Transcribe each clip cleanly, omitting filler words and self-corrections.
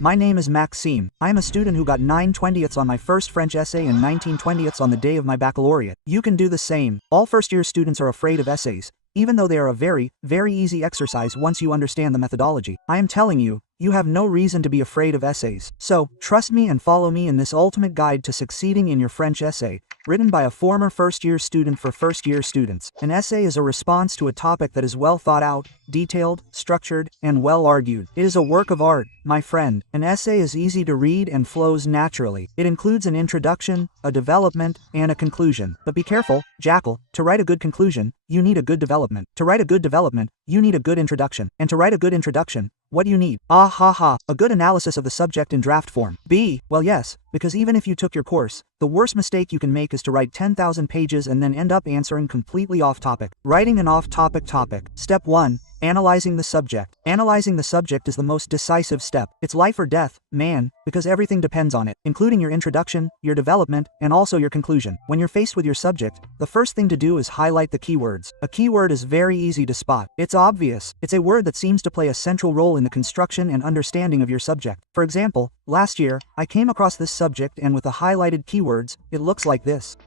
My name is Maxime. I am a student who got 9/20ths on my first French essay and 19/20ths on the day of my baccalaureate. You can do the same. All first-year students are afraid of essays, even though they are a very, very easy exercise once you understand the methodology. I am telling you, you have no reason to be afraid of essays. So, trust me and follow me in this ultimate guide to succeeding in your French essay, written by a former first-year student for first-year students. An essay is a response to a topic that is well thought out, detailed, structured, and well argued. It is a work of art, my friend. An essay is easy to read and flows naturally. It includes an introduction, a development, and a conclusion. But be careful, jackal. To write a good conclusion, you need a good development. To write a good development, you need a good introduction. And to write a good introduction, what do you need? Ah ha ha, a good analysis of the subject in draft form. B. Well yes, because even if you took your course, the worst mistake you can make is to write 10,000 pages and then end up answering completely off topic. Writing an off-topic topic. Step 1. Analyzing the subject. Analyzing the subject is the most decisive step. It's life or death, man, because everything depends on it, including your introduction, your development, and also your conclusion. When you're faced with your subject, the first thing to do is highlight the keywords. A keyword is very easy to spot. It's obvious. It's a word that seems to play a central role in the construction and understanding of your subject. For example, last year, I came across this subject and with the highlighted keywords, it looks like this.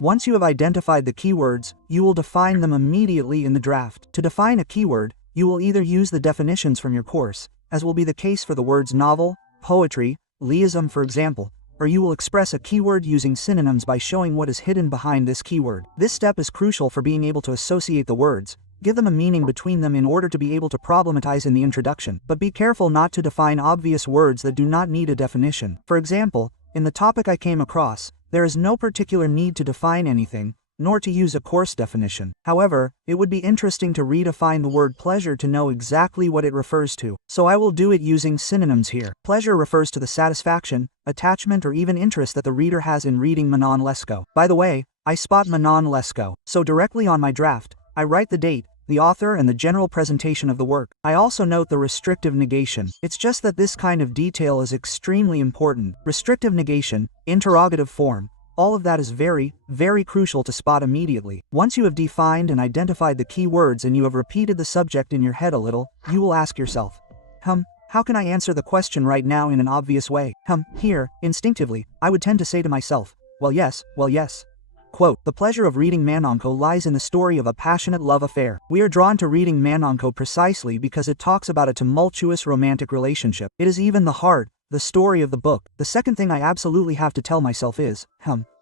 Once you have identified the keywords, you will define them immediately in the draft. To define a keyword, you will either use the definitions from your course, as will be the case for the words novel, poetry, liaison for example, or you will express a keyword using synonyms by showing what is hidden behind this keyword. This step is crucial for being able to associate the words, give them a meaning between them in order to be able to problematize in the introduction. But be careful not to define obvious words that do not need a definition. For example, in the topic I came across, there is no particular need to define anything, nor to use a course definition. However, it would be interesting to redefine the word pleasure to know exactly what it refers to. So I will do it using synonyms here. Pleasure refers to the satisfaction, attachment, or even interest that the reader has in reading Manon Lescaut. By the way, I spot Manon Lescaut. So directly on my draft, I write the date, the author, and the general presentation of the work. I also note the restrictive negation. It's just that this kind of detail is extremely important. Restrictive negation, interrogative form, all of that is very, very crucial to spot immediately. Once you have defined and identified the key words and you have repeated the subject in your head a little, you will ask yourself, how can I answer the question right now in an obvious way? Here, instinctively, I would tend to say to myself, well yes. Quote, the pleasure of reading Manonco lies in the story of a passionate love affair. We are drawn to reading Manonco precisely because it talks about a tumultuous romantic relationship. It is even the heart, the story of the book. The second thing I absolutely have to tell myself is,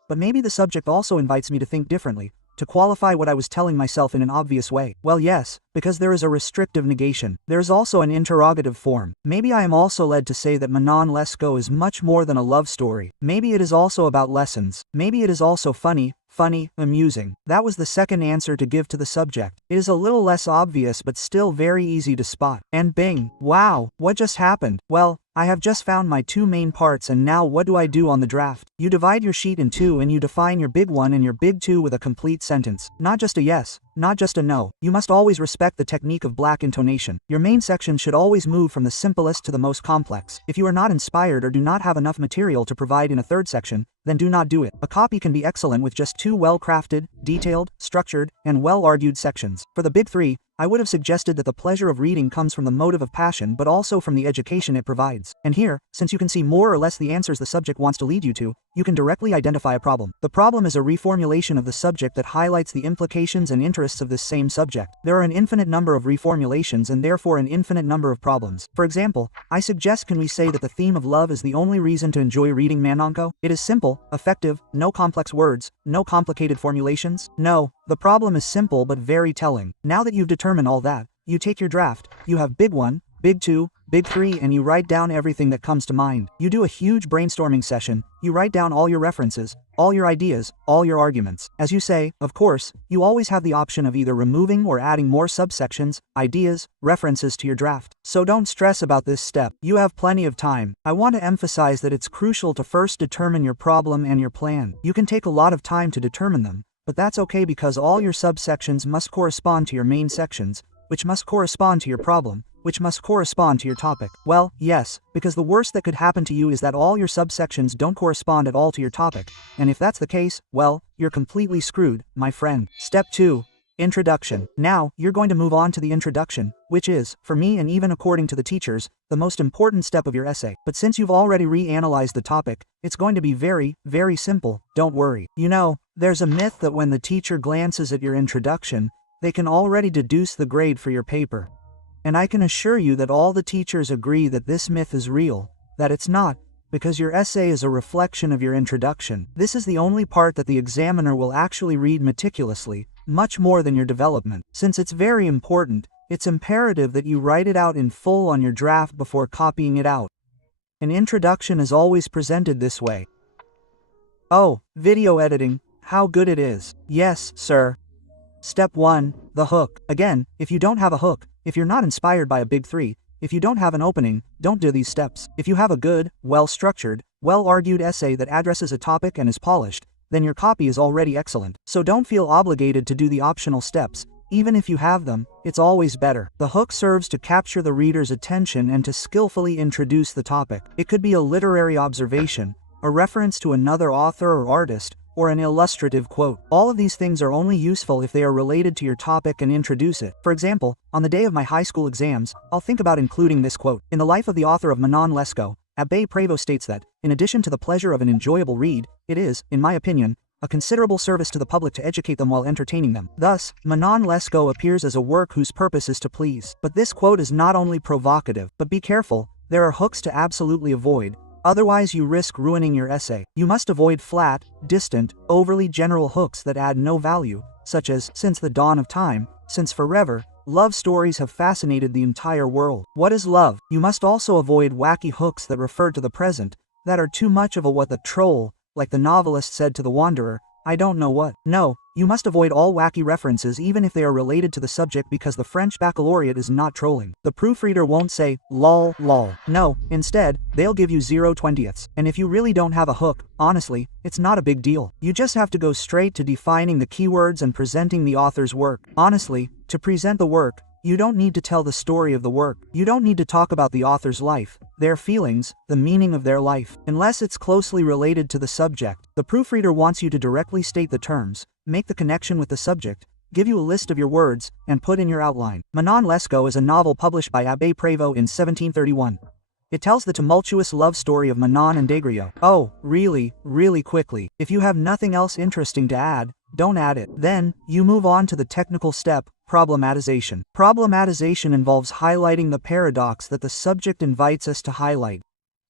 but maybe the subject also invites me to think differently, to qualify what I was telling myself in an obvious way. Well yes, because there is a restrictive negation. There is also an interrogative form. Maybe I am also led to say that Manon Lescaut is much more than a love story. Maybe it is also about lessons. Maybe it is also funny, amusing. That was the second answer to give to the subject. It is a little less obvious but still very easy to spot. And bing! Wow, what just happened? Well, I have just found my two main parts, and now what do I do on the draft? You divide your sheet in two and you define your big one and your big two with a complete sentence. Not just a yes, not just a no. You must always respect the technique of black intonation. Your main section should always move from the simplest to the most complex. If you are not inspired or do not have enough material to provide in a third section, then do not do it. A copy can be excellent with just two well-crafted, detailed, structured, and well-argued sections. For the big three, I would have suggested that the pleasure of reading comes from the motive of passion but also from the education it provides. And here, since you can see more or less the answers the subject wants to lead you to, you can directly identify a problem. The problem is a reformulation of the subject that highlights the implications and interests of this same subject. There are an infinite number of reformulations and therefore an infinite number of problems. For example, I suggest can we say that the theme of love is the only reason to enjoy reading Manonco? It is simple, effective, no complex words, no complicated formulations. No, the problem is simple but very telling. Now that you've determined all that, you take your draft, you have big one, big two, big three, and you write down everything that comes to mind. You do a huge brainstorming session, you write down all your references, all your ideas, all your arguments. As you say, of course, you always have the option of either removing or adding more subsections, ideas, references to your draft. So don't stress about this step. You have plenty of time. I want to emphasize that it's crucial to first determine your problem and your plan. You can take a lot of time to determine them, but that's okay because all your subsections must correspond to your main sections, which must correspond to your problem, which must correspond to your topic. Well, yes, because the worst that could happen to you is that all your subsections don't correspond at all to your topic, and if that's the case, well, you're completely screwed, my friend. Step 2. Introduction. Now, you're going to move on to the introduction, which is, for me and even according to the teachers, the most important step of your essay. But since you've already reanalyzed the topic, it's going to be very, very simple, don't worry. You know, there's a myth that when the teacher glances at your introduction, they can already deduce the grade for your paper. And I can assure you that all the teachers agree that this myth is real, that it's not, because your essay is a reflection of your introduction. This is the only part that the examiner will actually read meticulously, much more than your development. Since it's very important, it's imperative that you write it out in full on your draft before copying it out. An introduction is always presented this way. Oh, video editing, how good it is. Yes, sir. Step 1, the hook. Again, if you don't have a hook, if you're not inspired by a big three, if you don't have an opening, don't do these steps. If you have a good, well-structured, well-argued essay that addresses a topic and is polished, then your copy is already excellent. So don't feel obligated to do the optional steps. Even if you have them, it's always better. The hook serves to capture the reader's attention and to skillfully introduce the topic. It could be a literary observation, a reference to another author or artist, or an illustrative quote. All of these things are only useful if they are related to your topic and introduce it. For example, on the day of my high school exams, I'll think about including this quote. In the life of the author of Manon Lescaut, Abbé Prévost states that, in addition to the pleasure of an enjoyable read, it is, in my opinion, a considerable service to the public to educate them while entertaining them. Thus, Manon Lescaut appears as a work whose purpose is to please. But this quote is not only provocative, but be careful, there are hooks to absolutely avoid. Otherwise you risk ruining your essay. You must avoid flat, distant, overly general hooks that add no value, such as, since the dawn of time, since forever, love stories have fascinated the entire world. What is love? You must also avoid wacky hooks that refer to the present, that are too much of a what the troll, like the novelist said to the wanderer, I don't know what. No, you must avoid all wacky references even if they are related to the subject because the French baccalaureate is not trolling. The proofreader won't say, lol, lol. No, instead, they'll give you 0/20ths. And if you really don't have a hook, honestly, it's not a big deal. You just have to go straight to defining the keywords and presenting the author's work. Honestly, to present the work, you don't need to tell the story of the work. You don't need to talk about the author's life, their feelings, the meaning of their life, unless it's closely related to the subject. The proofreader wants you to directly state the terms, make the connection with the subject, give you a list of your words, and put in your outline. Manon Lescaut is a novel published by Abbé Prévost in 1731. It tells the tumultuous love story of Manon and Degriot. Oh, really, really quickly. If you have nothing else interesting to add, don't add it. Then, you move on to the technical step, problematization. Problematization involves highlighting the paradox that the subject invites us to highlight.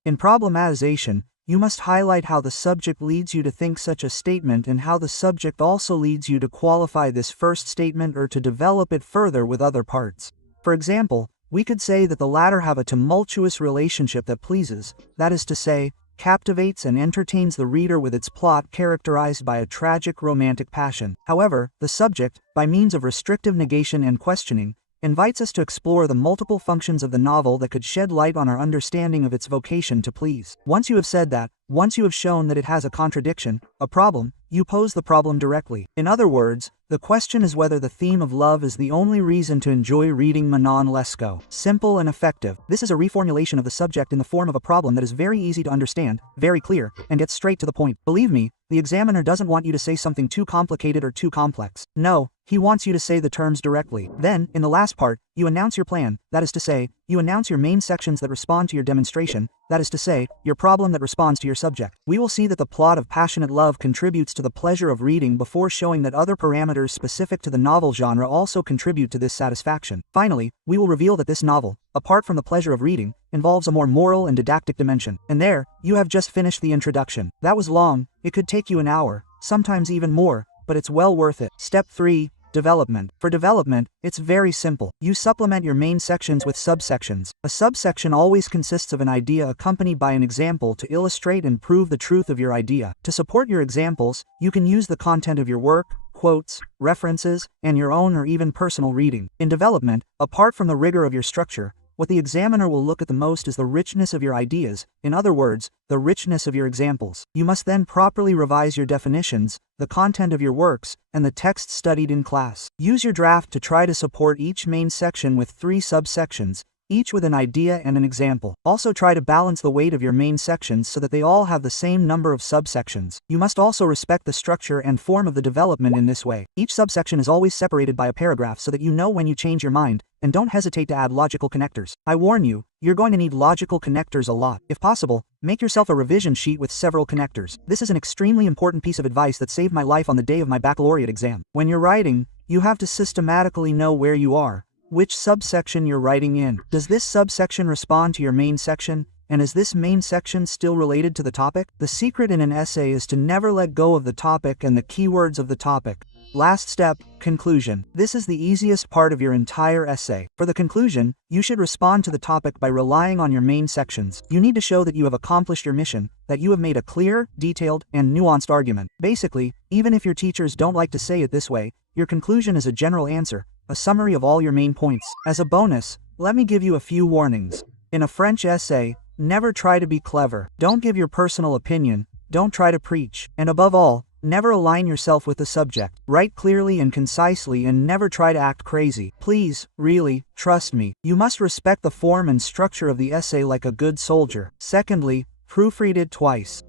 In problematization, you must highlight how the subject leads you to think such a statement and how the subject also leads you to qualify this first statement or to develop it further with other parts. For example, we could say that the latter have a tumultuous relationship that pleases, that is to say, captivates and entertains the reader with its plot characterized by a tragic romantic passion. However, the subject, by means of restrictive negation and questioning, invites us to explore the multiple functions of the novel that could shed light on our understanding of its vocation to please. Once you have said that, once you have shown that it has a contradiction, a problem, you pose the problem directly. In other words, the question is whether the theme of love is the only reason to enjoy reading Manon Lescaut. Simple and effective. This is a reformulation of the subject in the form of a problem that is very easy to understand, very clear, and gets straight to the point. Believe me, the examiner doesn't want you to say something too complicated or too complex. No, he wants you to say the terms directly. Then, in the last part, you announce your plan, that is to say, you announce your main sections that respond to your demonstration, that is to say, your problem that responds to your subject. We will see that the plot of passionate love contributes to the pleasure of reading before showing that other parameters specific to the novel genre also contribute to this satisfaction. Finally, we will reveal that this novel, apart from the pleasure of reading, involves a more moral and didactic dimension. And there, you have just finished the introduction. That was long, it could take you an hour, sometimes even more, but it's well worth it. Step 3. Development. For development, it's very simple. You supplement your main sections with subsections. A subsection always consists of an idea accompanied by an example to illustrate and prove the truth of your idea. To support your examples, you can use the content of your work, quotes, references, and your own or even personal reading. In development, apart from the rigor of your structure, what the examiner will look at the most is the richness of your ideas, in other words, the richness of your examples. You must then properly revise your definitions, the content of your works, and the text studied in class. Use your draft to try to support each main section with 3 subsections, each with an idea and an example. Also try to balance the weight of your main sections so that they all have the same number of subsections. You must also respect the structure and form of the development in this way. Each subsection is always separated by a paragraph so that you know when you change your mind, and don't hesitate to add logical connectors. I warn you, you're going to need logical connectors a lot. If possible, make yourself a revision sheet with several connectors. This is an extremely important piece of advice that saved my life on the day of my baccalaureate exam. When you're writing, you have to systematically know where you are, which subsection you're writing in. Does this subsection respond to your main section? And is this main section still related to the topic? The secret in an essay is to never let go of the topic and the keywords of the topic. Last step, conclusion. This is the easiest part of your entire essay. For the conclusion, you should respond to the topic by relying on your main sections. You need to show that you have accomplished your mission, that you have made a clear, detailed, and nuanced argument. Basically, even if your teachers don't like to say it this way, your conclusion is a general answer, a summary of all your main points. As a bonus, let me give you a few warnings. In a French essay, never try to be clever. Don't give your personal opinion. Don't try to preach. And above all, never align yourself with the subject. Write clearly and concisely and never try to act crazy. Please, really, trust me. You must respect the form and structure of the essay like a good soldier. Secondly, proofread it twice.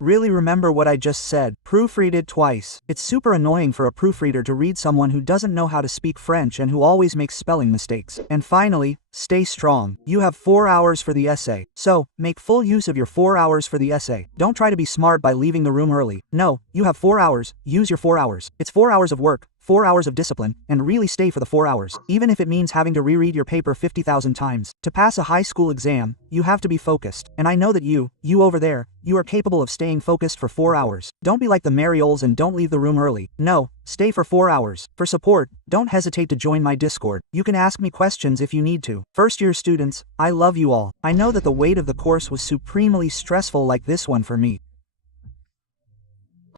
Really remember what I just said. Proofread it twice. It's super annoying for a proofreader to read someone who doesn't know how to speak French and who always makes spelling mistakes. And finally, stay strong. You have 4 hours for the essay. So, make full use of your 4 hours for the essay. Don't try to be smart by leaving the room early. No, you have 4 hours. Use your 4 hours. It's 4 hours of work, 4 hours of discipline, and really stay for the 4 hours, even if it means having to reread your paper 50,000 times. To pass a high school exam, you have to be focused. And I know that you over there, you are capable of staying focused for 4 hours. Don't be like the Marioles and don't leave the room early. No, stay for 4 hours. For support, don't hesitate to join my Discord. You can ask me questions if you need to. First-year students, I love you all. I know that the weight of the course was supremely stressful like this one for me.